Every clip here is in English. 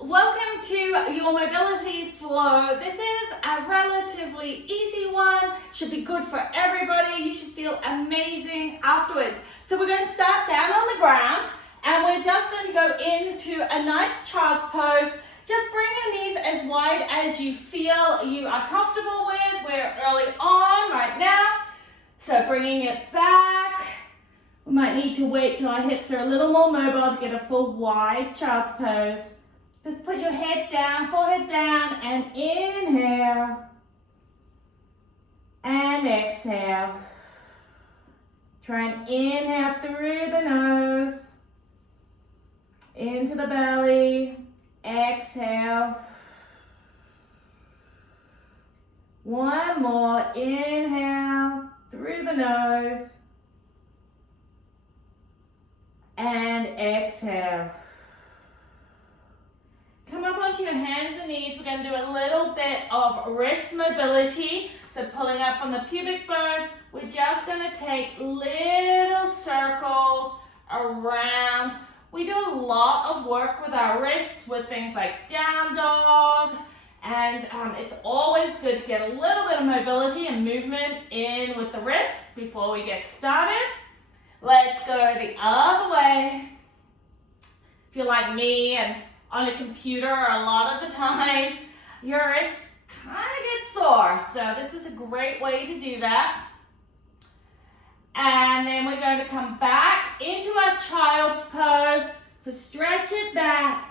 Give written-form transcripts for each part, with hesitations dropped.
Welcome to your mobility flow. This is a relatively easy one. Should be good for everybody. You should feel amazing afterwards. So we're going to start down on the ground and we're just going to go into a nice child's pose. Just bring your knees as wide as you feel you are comfortable with. We're early on right now. So bringing it back. We might need to wait till our hips are a little more mobile to get a full wide child's pose. Just put your head down, forehead down, and inhale. And exhale. Try and inhale through the nose. Into the belly. Exhale. One more. Inhale through the nose. And exhale. Come up onto your hands and knees. We're going to do a little bit of wrist mobility. So pulling up from the pubic bone, we're just going to take little circles around. We do a lot of work with our wrists with things like down dog. And it's always good to get a little bit of mobility and movement in with the wrists before we get started. Let's go the other way. If you're like me and on a computer a lot of the time, your wrists kind of get sore. So this is a great way to do that. And then we're going to come back into our child's pose. So stretch it back.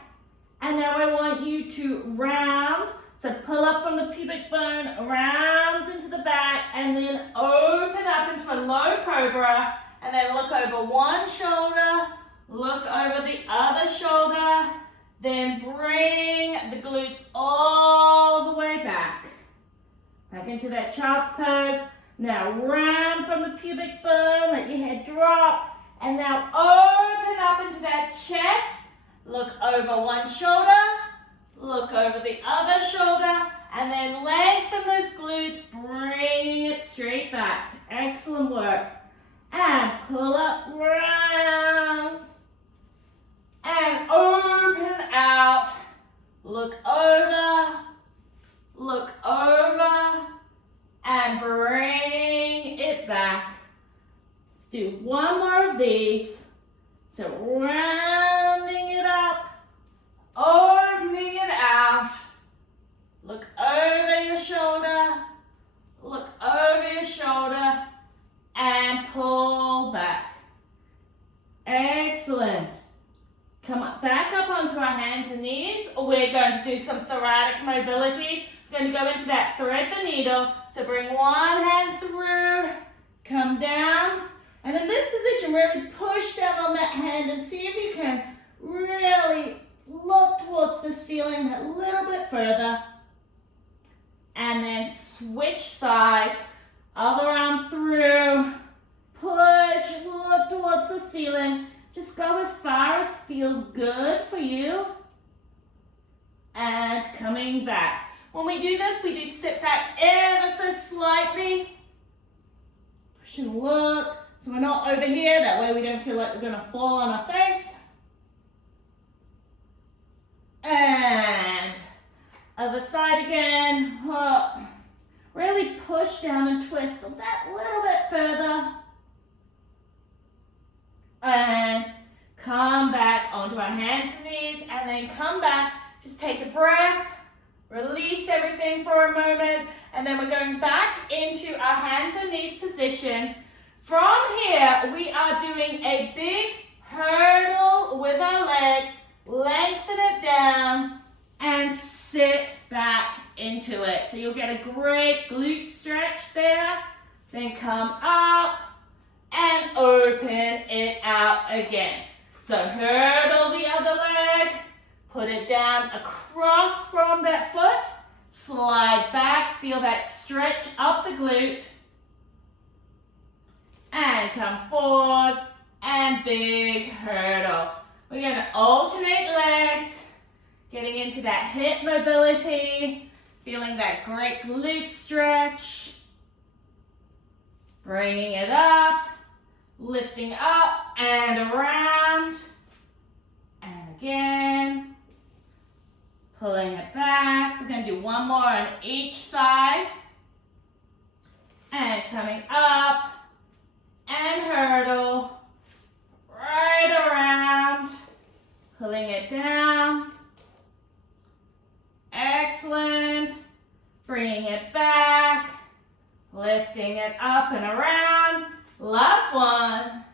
And now I want you to round. So pull up from the pubic bone, round into the back, and then open up into a low cobra. And then look over one shoulder, look over the other shoulder. Then bring the glutes all the way back. Back into that child's pose. Now round from the pubic bone, let your head drop. And now open up into that chest. Look over one shoulder, look over the other shoulder, and then lengthen those glutes, bringing it straight back. Excellent work. And pull up round. And open out, look over, and bring it back. Let's do one more of these. So rounding it up, opening it out, look over your shoulder, and pull back. Excellent. Come up, back up onto our hands and knees. We're going to do some thoracic mobility. We're going to go into that thread the needle. So bring one hand through, come down. And in this position, really push down on that hand and see if you can really look towards the ceiling a little bit further. And then switch sides, other arm through, push, look towards the ceiling. Just go as far as feels good for you. And coming back. When we do this, we do sit back ever so slightly. Push and look. So we're not over here. That way we don't feel like we're going to fall on our face. And other side again. Really push down and twist that little bit further. And come back onto our hands and knees, and then come back. Just take a breath, release everything for a moment, and then we're going back into our hands and knees position. From here, we are doing a big hurdle with our leg, lengthen it down, and sit back into it. So you'll get a great glute stretch there. Then come up, and open it out again. So hurdle the other leg, put it down across from that foot, slide back, feel that stretch up the glute, and come forward, and big hurdle. We're going to alternate legs, getting into that hip mobility, feeling that great glute stretch, bringing it up, lifting up and around, and again, Pulling it back. We're going to do one more on each side. And coming up. And hurdle. Right around. Pulling it down. Excellent. Bringing it back. Lifting it up and around. Last one.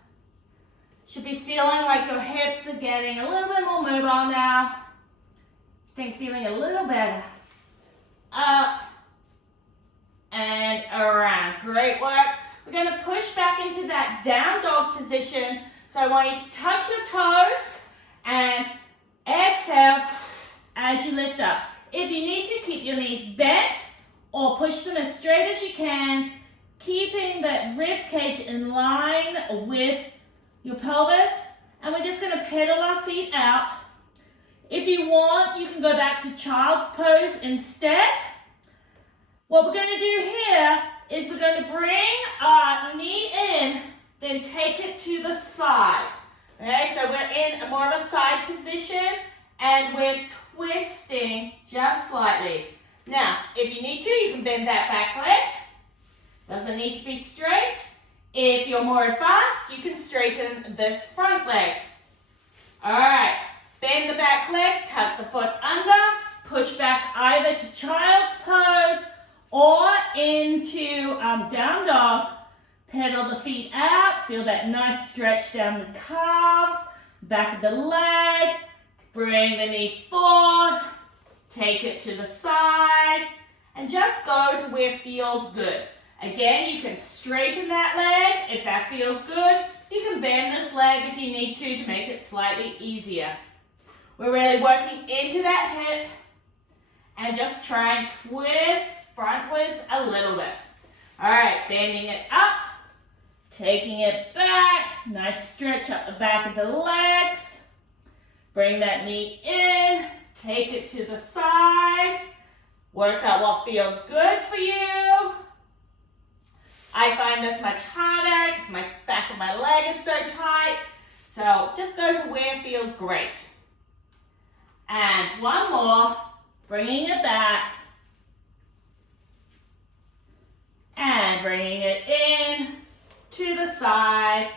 Should be feeling like your hips are getting a little bit more mobile now. Feeling a little better. Up and around. Great work. We're going to push back into that down dog position. So I want you to tuck your toes and exhale as you lift up. If you need to, keep your knees bent or push them as straight as you can, keeping that rib cage in line with your pelvis. And we're just going to pedal our feet out. If you want, you can go back to child's pose instead. What we're going to do here is we're going to bring our knee in, then take it to the side. Okay, so we're in more of a side position and we're twisting just slightly. Now, if you need to, you can bend that back leg. Doesn't need to be straight. If you're more advanced, you can straighten this front leg. All right, bend the back leg, tuck the foot under, push back either to child's pose or into down dog. Pedal the feet out, feel that nice stretch down the calves, back of the leg, bring the knee forward, take it to the side, and just go to where it feels good. Again, you can straighten that leg if that feels good. You can bend this leg if you need to make it slightly easier. We're really working into that hip and just try and twist frontwards a little bit. All right, bending it up, taking it back, nice stretch up the back of the legs. Bring that knee in, take it to the side. Work out what feels good for you. I find this much harder because my back of my leg is so tight. So just go to where it feels great. And one more, bringing it back. And bringing it in to the side,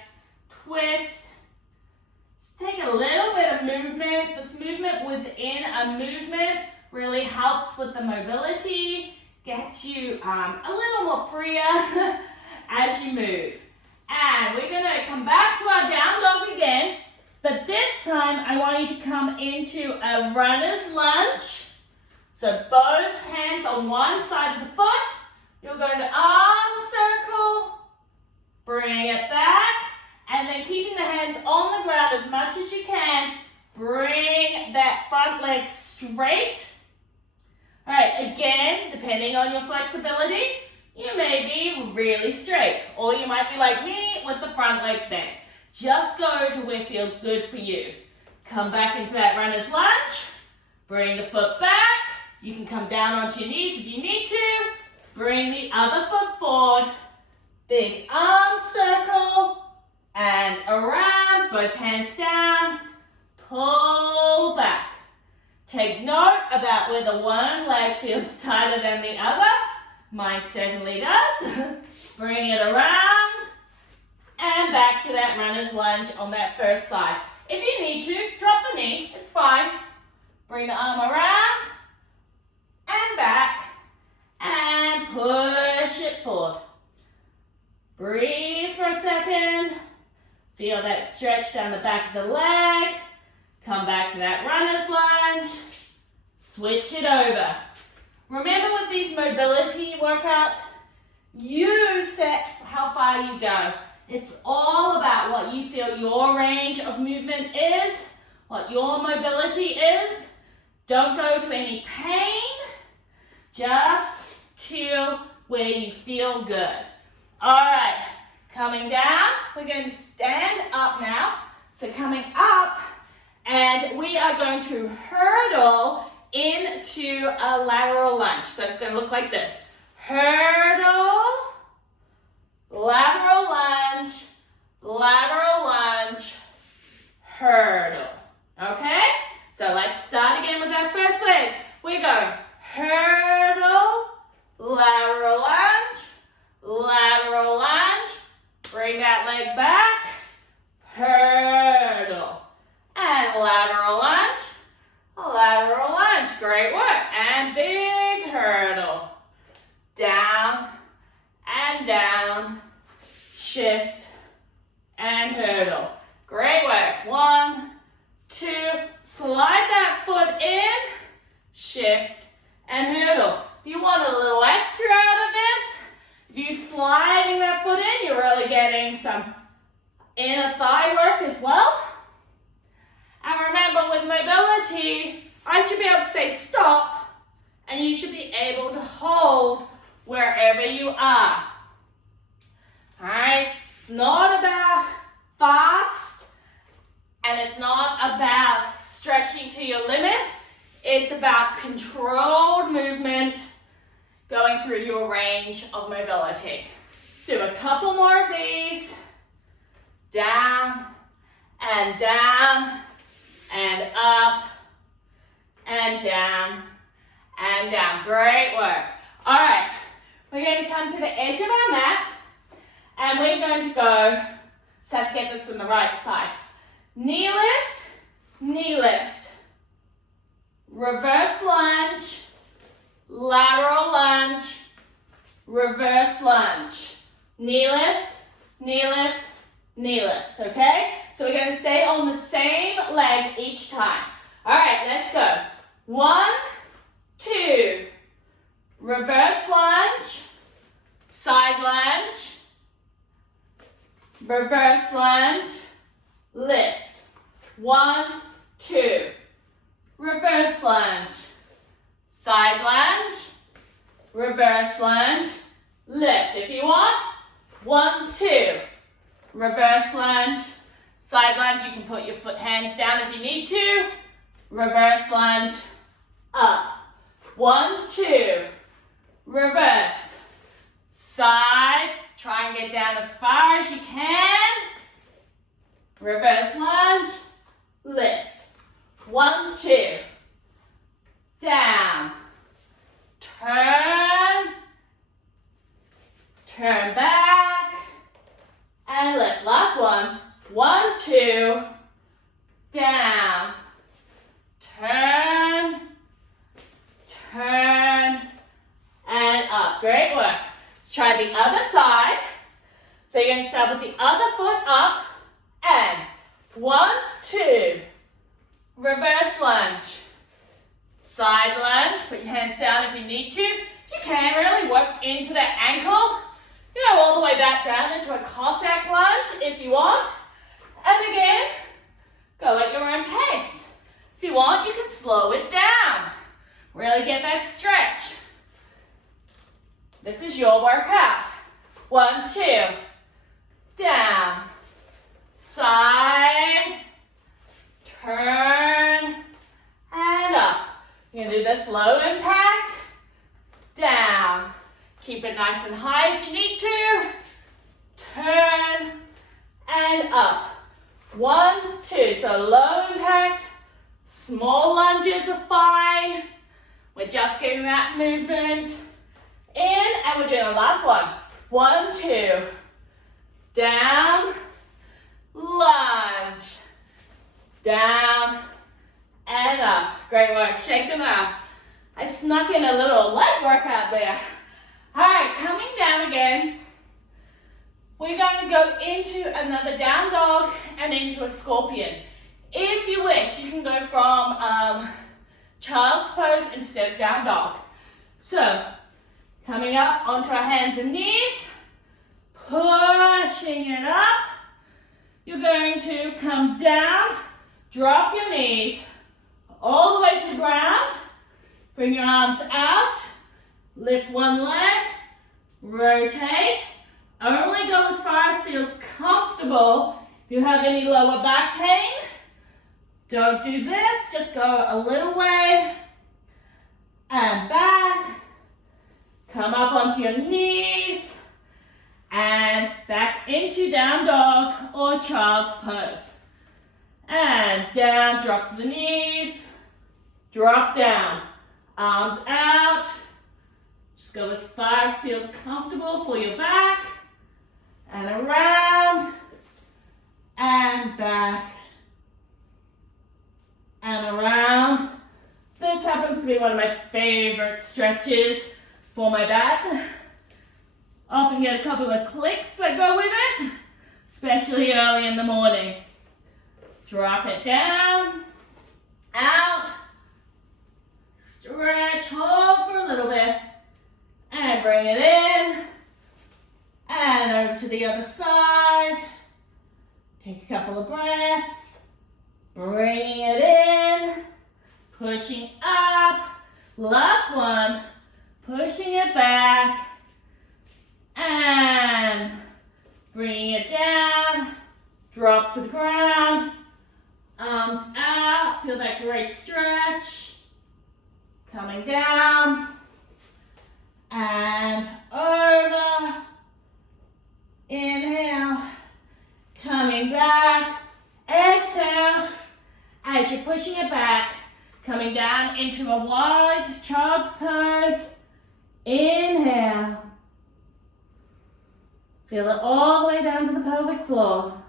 twist. Just take a little bit of movement. This movement within a movement really helps with the mobility, gets you a little more freer as you move. And we're gonna come back to our down dog again, but this time I want you to come into a runner's lunge. So both hands on one side of the foot. You're going to arm circle, bring it back, and then keeping the hands on the ground as much as you can, bring that front leg straight. All right, again, depending on your flexibility, you may be really straight, or you might be like me with the front leg bent. Just go to where it feels good for you. Come back into that runner's lunge, bring the foot back. You can come down onto your knees if you need to. Bring the other foot forward, big arm circle, and around, both hands down, pull back. Take note about where the one leg feels tighter than the other. Mine certainly does. Bring it around, and back to that runner's lunge on that first side. If you need to, drop the knee, it's fine. Bring the arm around, and back. And push it forward. Breathe for a second. Feel that stretch down the back of the leg. Come back to that runner's lunge. Switch it over. Remember with these mobility workouts, you set how far you go. It's all about what you feel your range of movement is, what your mobility is. Don't go to any pain. Just to where you feel good. All right, coming down, we're going to stand up now. So coming up, and we are going to hurdle into a lateral lunge. So it's going to look like this. Hurdle, lateral lunge, hurdle. Okay? So let's start again with that first leg. We go hurdle, lateral lunge, bring that leg back, hurdle, and lateral lunge, great work, and big hurdle, down and down, shift and hurdle, great work, 1, 2, slide that foot in, shift and hurdle. If you want a little extra out of this, if you're sliding that foot in, you're really getting some inner thigh work as well. And remember, with mobility, I should be able to say stop, and you should be able to hold wherever you are. All right? It's not about fast, and it's not about stretching to your limit. It's about controlled movement going through your range of mobility. Let's do a couple more of these. Down and down and up and down and down. Great work. All right, we're going to come to the edge of our mat and we're going to go, so I have to get this on the right side. Knee lift, reverse lunge, lateral lunge, reverse lunge. Knee lift, okay? So we're going to stay on the same leg each time. All right, let's go. 1, 2, reverse lunge, side lunge, reverse lunge, lift. 1, 2, reverse lunge, side lunge, reverse lunge, lift. If you want, 1, 2, reverse lunge, side lunge. You can put your hands down if you need to. Reverse lunge, up. 1, 2, reverse, side. Try and get down as far as you can. Reverse lunge, lift. 1, 2, down, turn back, and lift. Last one. 1, 2, down, turn, and up. Great work. Let's try the other side. So you're going to start with the other foot up, and 1, 2, reverse lunge, side lunge. Put your hands down if you need to. If you can, really work into that ankle. Go all the way back down into a Cossack lunge if you want. And again, go at your own pace. If you want, you can slow it down. Really get that stretch. This is your workout. 1, 2, down, side, turn, and up. You're going to do this low impact, down. Keep it nice and high if you need to. Turn and up. 1, 2. So low impact, small lunges are fine. We're just getting that movement in, and we're doing the last one. 1, 2. Down, lunge, down, and up. Great work. Shake them out. I snuck in a little light workout there. All right, coming down again. We're going to go into another down dog and into a scorpion. If you wish, you can go from child's pose instead of down dog. So, coming up onto our hands and knees, pushing it up. You're going to come down, drop your knees all the way to the ground. Bring your arms out, lift one leg, rotate. Only go as far as feels comfortable. If you have any lower back pain, don't do this. Just go a little way and back. Come up onto your knees and back into down dog or child's pose. And down, drop to the knees. drop down. Arms out. Just go as far as feels comfortable for your back. And around. And back. And around. This happens to be one of my favorite stretches for my back. Often get a couple of clicks that go with it, especially early in the morning. Drop it down, out, stretch, hold for a little bit, and bring it in, and over to the other side. Take a couple of breaths, bringing it in, pushing up, last one, pushing it back, and bringing it down, drop to the ground, arms out, feel that great stretch, coming down, and over, inhale, coming back, exhale, as you're pushing it back, coming down into a wide child's pose, inhale, feel it all the way down to the pelvic floor.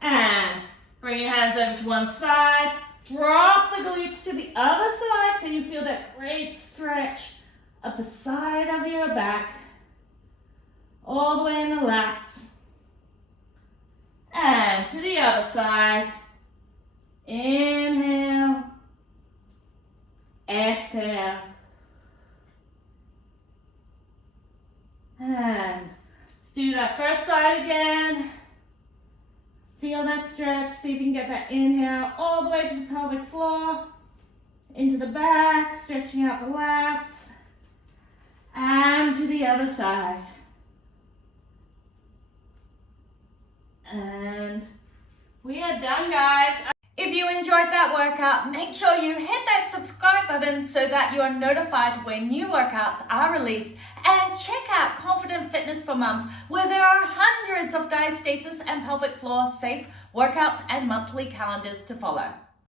And bring your hands over to one side. Drop the glutes to the other side so you feel that great stretch up the side of your back. All the way in the lats. And to the other side. Inhale. Exhale. And let's do that first side again. Feel that stretch. See if you can get that inhale all the way to the pelvic floor. Into the back, stretching out the lats. And to the other side. And we are done, guys. If you enjoyed that workout, make sure you hit that subscribe button so that you are notified when new workouts are released. And check out Confident Fitness for Mums, where there are hundreds of diastasis and pelvic floor safe workouts and monthly calendars to follow.